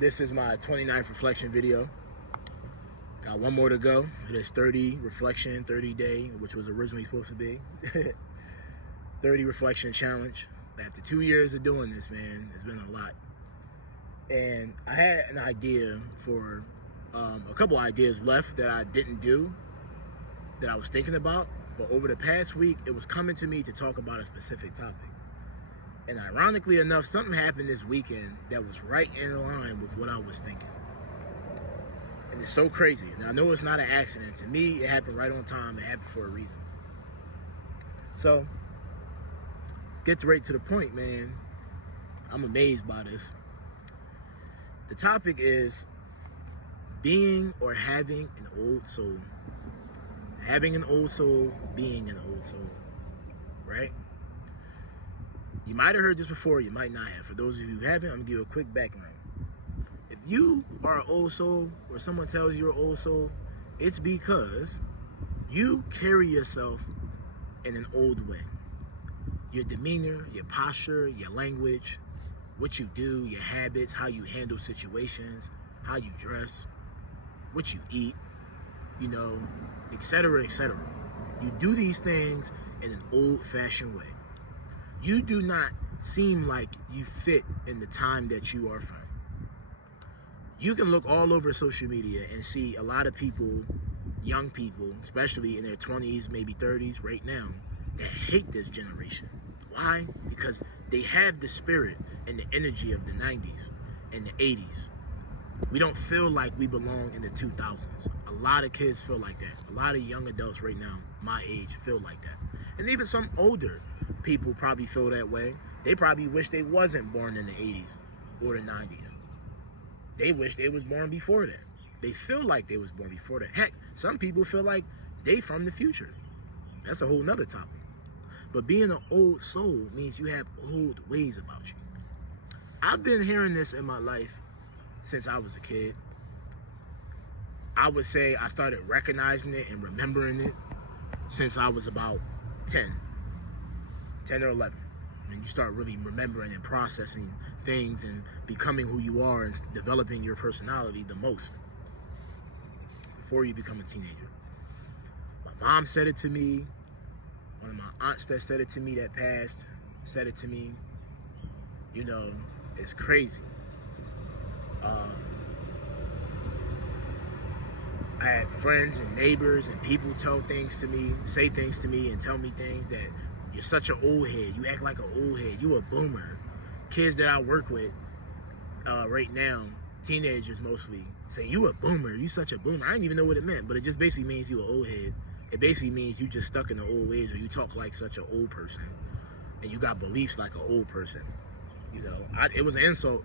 This is my 29th reflection video. Got one more to go. It is 30 reflection, 30 day, which was originally supposed to be 30 reflection challenge. After 2 years of doing this, man, it's been a lot. And I had an idea for a couple ideas left that I didn't do, that I was thinking about. But over the past week, it was coming to me to talk about a specific topic. And ironically enough, something happened this weekend that was right in line with what I was thinking. And it's so crazy. And I know it's not an accident. To me, it happened right on time. It happened for a reason. So, gets right to the point, man. I'm amazed by this. The topic is being or having an old soul. Having an old soul, being an old soul. Right? You might have heard this before, you might not have. For those of you who haven't, I'm going to give you a quick background. If you are an old soul, or someone tells you you're an old soul, it's because you carry yourself in an old way. Your demeanor, your posture, your language, what you do, your habits, how you handle situations, how you dress, what you eat, etc., etc. You do these things in an old-fashioned way. You do not seem like you fit in the time that you are from. You can look all over social media and see a lot of people, young people, especially in their 20s, maybe 30s right now, that hate this generation. Why? Because they have the spirit and the energy of the 90s and the 80s. We don't feel like we belong in the 2000s. A lot of kids feel like that. A lot of young adults right now, my age, feel like that. And even some older people probably feel that way. They probably wish they wasn't born in the 80s or the 90s. They wish they was born before that. They feel like they was born before that. Heck, some people feel like they from the future. That's a whole nother topic. But being an old soul means you have old ways about you. I've been hearing this in my life since I was a kid. I would say I started recognizing it and remembering it since I was about 10 or 11. And you start really remembering and processing things and becoming who you are and developing your personality the most before you become a teenager. My mom said it to me. One of my aunts that said it to me that passed said it to me. It's crazy. I had friends and neighbors and people tell things to me, say things to me and tell me things that you're such an old head. You act like an old head. You a boomer. Kids that I work with right now, teenagers mostly, say you a boomer. You such a boomer. I didn't even know what it meant, but it just basically means you an old head. It basically means you just stuck in the old ways, or you talk like such an old person and you got beliefs like an old person. It was an insult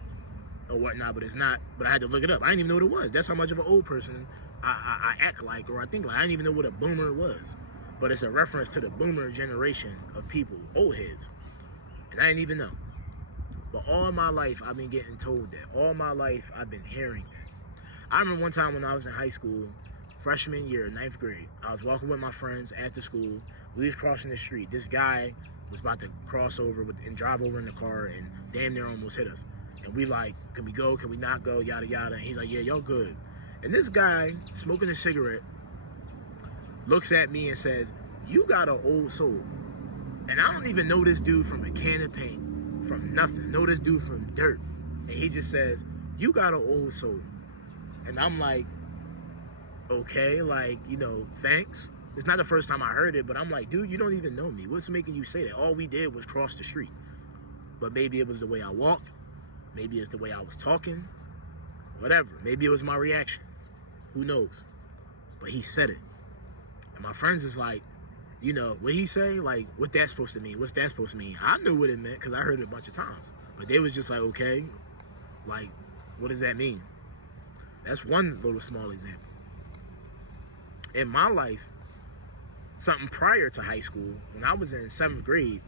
or whatnot, but it's not. But I had to look it up. I didn't even know what it was. That's how much of an old person I act like, or I think like. I didn't even know what a boomer was. But it's a reference to the boomer generation of people, old heads. And I didn't even know. But all my life, I've been getting told that. All my life, I've been hearing that. I remember one time when I was in high school, freshman year, 9th grade. I was walking with my friends after school. We was crossing the street. This guy was about to cross over and drive over in the car and damn near almost hit us. And we like, can we go? Can we not go? Yada, yada. And he's like, yeah, y'all good. And this guy, smoking a cigarette, looks at me and says, you got an old soul. And I don't even know this dude from a can of paint, from nothing. Know this dude from dirt. And he just says, you got an old soul. And I'm like, okay, thanks. It's not the first time I heard it, but I'm like, dude, you don't even know me. What's making you say that? All we did was cross the street. But maybe it was the way I walked. Maybe it's the way I was talking. Whatever. Maybe it was my reaction. Who knows? But he said it. And my friends is like, what he say? Like, what that's supposed to mean? What's that supposed to mean? I knew what it meant because I heard it a bunch of times. But they was just like, okay, like, what does that mean? That's one little small example. In my life, something prior to high school, when I was in 7th grade,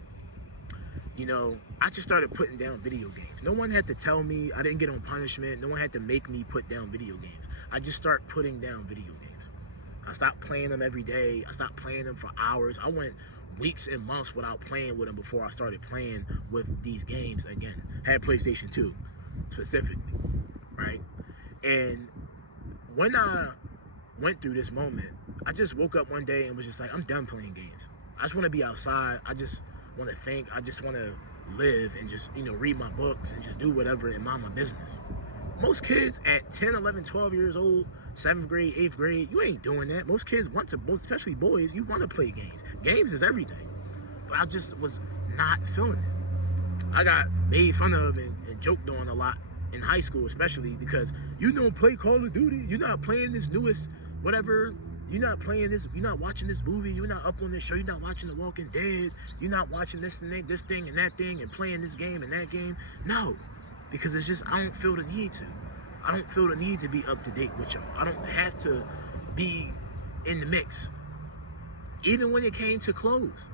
I just started putting down video games. No one had to tell me. I didn't get on punishment. No one had to make me put down video games. I just started putting down video games. I stopped playing them every day. I stopped playing them for hours. I went weeks and months without playing with them before I started playing with these games again. I had PlayStation 2 specifically, right? And when I went through this moment, I just woke up one day and was just like, I'm done playing games. I just want to be outside. I just want to think. I just want to live and just, read my books and just do whatever and mind my business. Most kids at 10, 11, 12 years old, 7th grade, 8th grade, you ain't doing that. Most kids want to, especially boys, you want to play games. Games is everything. But I just was not feeling it. I got made fun of and joked on a lot in high school, especially because you don't play Call of Duty. You're not playing this newest whatever. You're not playing this. You're not watching this movie. You're not up on this show. You're not watching The Walking Dead. You're not watching this and that, this thing and that thing and playing this game and that game. No, because it's just, I don't feel the need to. I don't feel the need to be up to date with y'all. I don't have to be in the mix. Even when it came to clothes.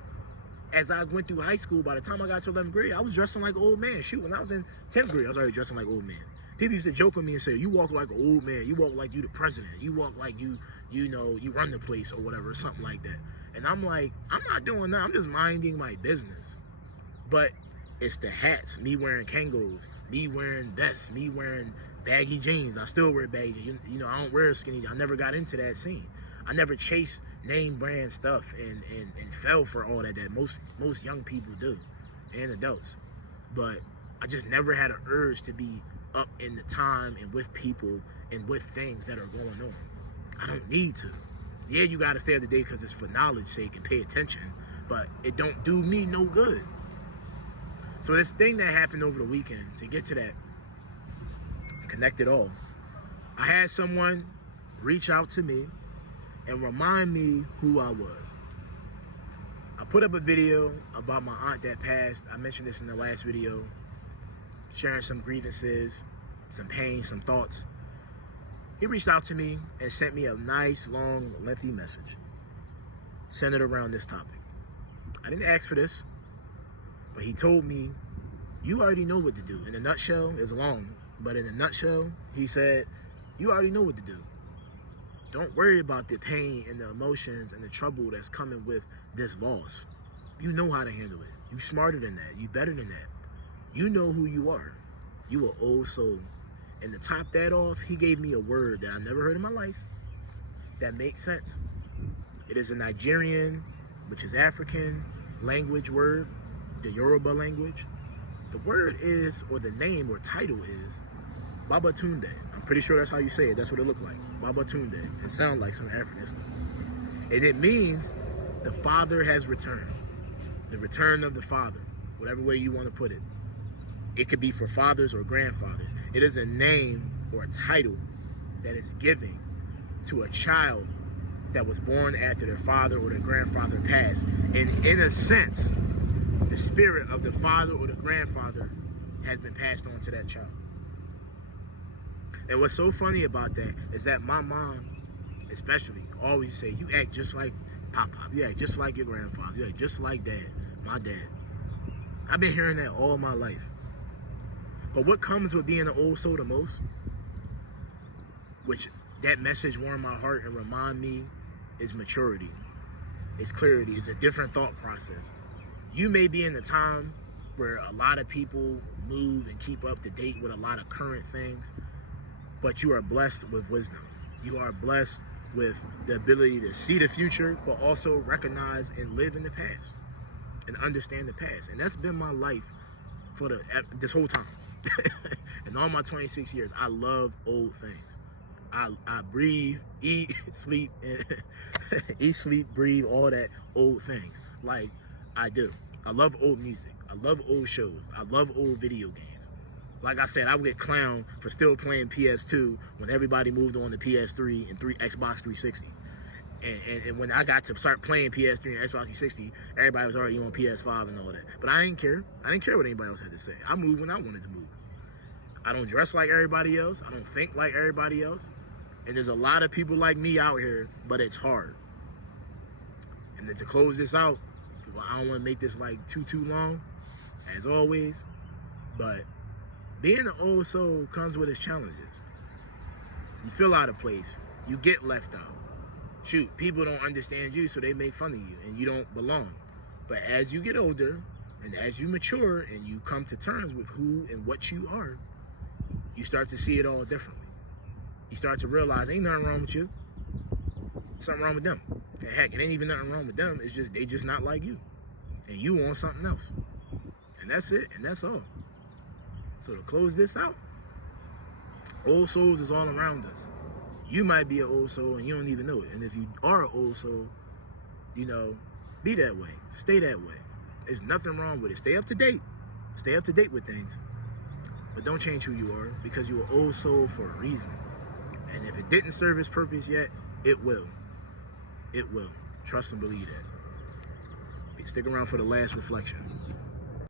As I went through high school, by the time I got to 11th grade, I was dressing like an old man. Shoot, when I was in 10th grade, I was already dressing like an old man. People used to joke with me and say, you walk like an old man. You walk like you the president. You walk like you run the place or whatever, or something like that. And I'm like, I'm not doing that. I'm just minding my business. But it's the hats, me wearing Kangos, me wearing vests, me wearing baggy jeans. I still wear baggy jeans. I don't wear skinny. I never got into that scene. I never chased name brand stuff and fell for all that most young people do, and adults. But I just never had an urge to be up in the time and with people and with things that are going on. I don't need to. Yeah, you gotta stay up to date because it's for knowledge sake and pay attention, but it don't do me no good. So this thing that happened over the weekend, to get to that, connect it all, I had someone reach out to me and remind me who I was. I put up a video about my aunt that passed. I mentioned this in the last video, sharing some grievances, some pain, some thoughts. He reached out to me and sent me a nice, long, lengthy message centered around this topic. I didn't ask for this, but he told me, you already know what to do. In a nutshell, it's long, but in a nutshell, he said, you already know what to do. Don't worry about the pain and the emotions and the trouble that's coming with this loss. You know how to handle it. You smarter than that. You better than that. You know who you are. You an old soul. And to top that off, he gave me a word that I never heard in my life that makes sense. It is a Nigerian, which is African language word, the Yoruba language. The word is, or the name or title is, Babatunde. I'm pretty sure that's how you say it. That's what it looked like. Babatunde. It sounds like some African stuff. And it means the Father has returned. The return of the Father. Whatever way you want to put it. It could be for fathers or grandfathers. It is a name or a title that is given to a child that was born after their father or their grandfather passed. And in a sense, the spirit of the father or the grandfather has been passed on to that child. And what's so funny about that is that my mom, especially, always say, you act just like Pop-Pop. You act just like your grandfather. You act just like Dad, my dad. I've been hearing that all my life. But what comes with being an old soul the most, which that message warmed my heart and remind me, is maturity. It's clarity. It's a different thought process. You may be in the time where a lot of people move and keep up to date with a lot of current things, but you are blessed with wisdom. You are blessed with the ability to see the future, but also recognize and live in the past and understand the past. And that's been my life for this whole time. In all my 26 years, I love old things. I breathe, eat, sleep, eat, sleep, breathe, all that old things. Like I do. I love old music. I love old shows. I love old video games. Like I said, I would get clowned for still playing PS2 when everybody moved on to PS3 and Xbox 360. And when I got to start playing PS3 and Xbox 360, everybody was already on PS5 and all that. But I didn't care. I didn't care what anybody else had to say. I moved when I wanted to move. I don't dress like everybody else. I don't think like everybody else. And there's a lot of people like me out here, but it's hard. And then to close this out, I don't want to make this like too long, as always, but being an old soul comes with its challenges. You feel out of place. You get left out. Shoot, people don't understand you, so they make fun of you, and you don't belong. But as you get older, and as you mature, and you come to terms with who and what you are, you start to see it all differently. You start to realize ain't nothing wrong with you. Something wrong with them. And heck, it ain't even nothing wrong with them. It's just they just not like you. And you want something else. And that's it. And that's all. So to close this out, old souls is all around us. You might be an old soul and you don't even know it. And if you are an old soul, you know, be that way. Stay that way. There's nothing wrong with it. Stay up to date. Stay up to date with things. But don't change who you are, because you're an old soul for a reason. And if it didn't serve its purpose yet, it will. It will. Trust and believe that. Stick around for the last reflection.